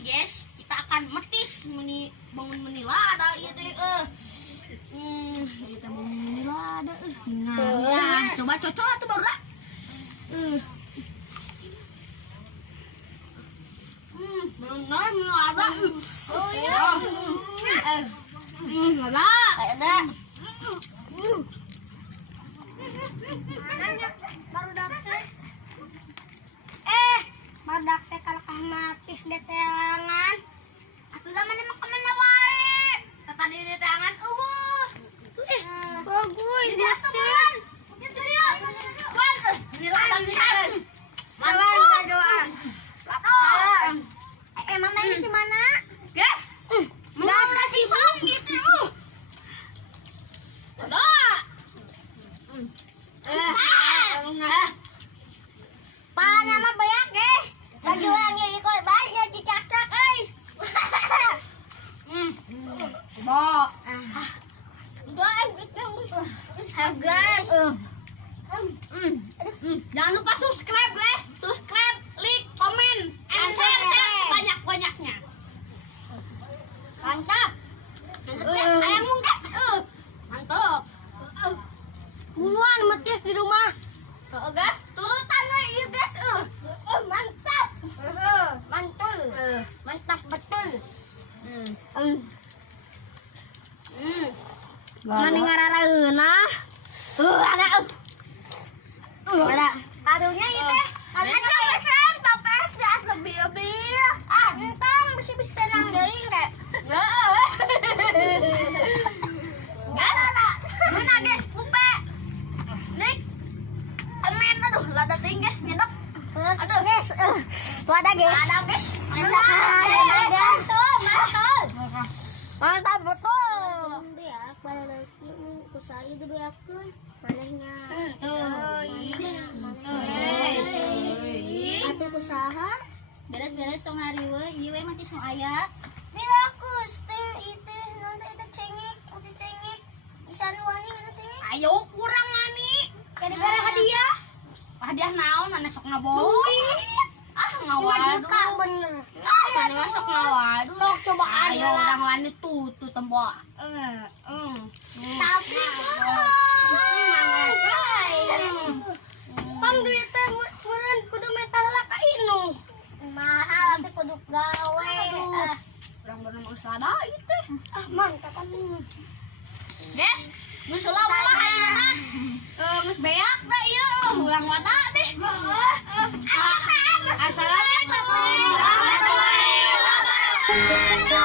guys, kita akan metis bangun menilada ieu teh ieu teh bangun menilada nah, coba cocok tuh baru dah. Benar menilada. Oh iya. Enggak ada. Baru dapet. Badak teh kalau kamatis deh teangan. Atuh zaman emang kemana wae. Tadi di teangan tuh bagus. Jadi atuh bulan. Itu dia. Wan, ini latihan. Mantap doang. Latoan. Emang tanya si mana? Guys. Mana si Sam gitu. Pana mah banyak deh. Lagi orangnya ikut banyak dicacak guys. Jangan lupa subscribe guys. Subscribe, like, komen, and share banyak-banyaknya. Mantap. Ayam mungkas. Mantap. Buruan metis di rumah. Guys, turutan we ieu guys. Mantap. Mantul. Mantap betul. Mana ngararaeuna? Ada. Aduhnya ieu teh. Ada pesan topes gas lebih. Entang bisi-bisi tenang geuing teh. Guys, mana guys lupa. Nik. Komen aduh lada teuing guys nyedek. Aduh guys. Wadah guys. Ada guys. Mantap betul. Biak pada lagi usaha dibeakeun manehnya. Atuh usaha beres-beres tong hariwe ieu we mah tis nu aya. Dirakus teh ieu teh naon teh cengek, putih cengek. Bisa nu wani eta cengek. Ayo kurang ngani. Gara-gara hadiah. Hadiah naon ane sok ngaboh. Ngawadu bener. Ane masuk ngawadu. Sok coba ayo orang wani tuh tempo. Tapi pam duit teh meureun kudu mental ka inu. Mahal teh kudu gawe. Urang bener usaha da ieu teh. Mantap atuh. Guys, geus heula ulah ayeuna mah. Geus beak da ieu. Urang wada deh. Assalamualaikum warahmatullahi wabarakatuh.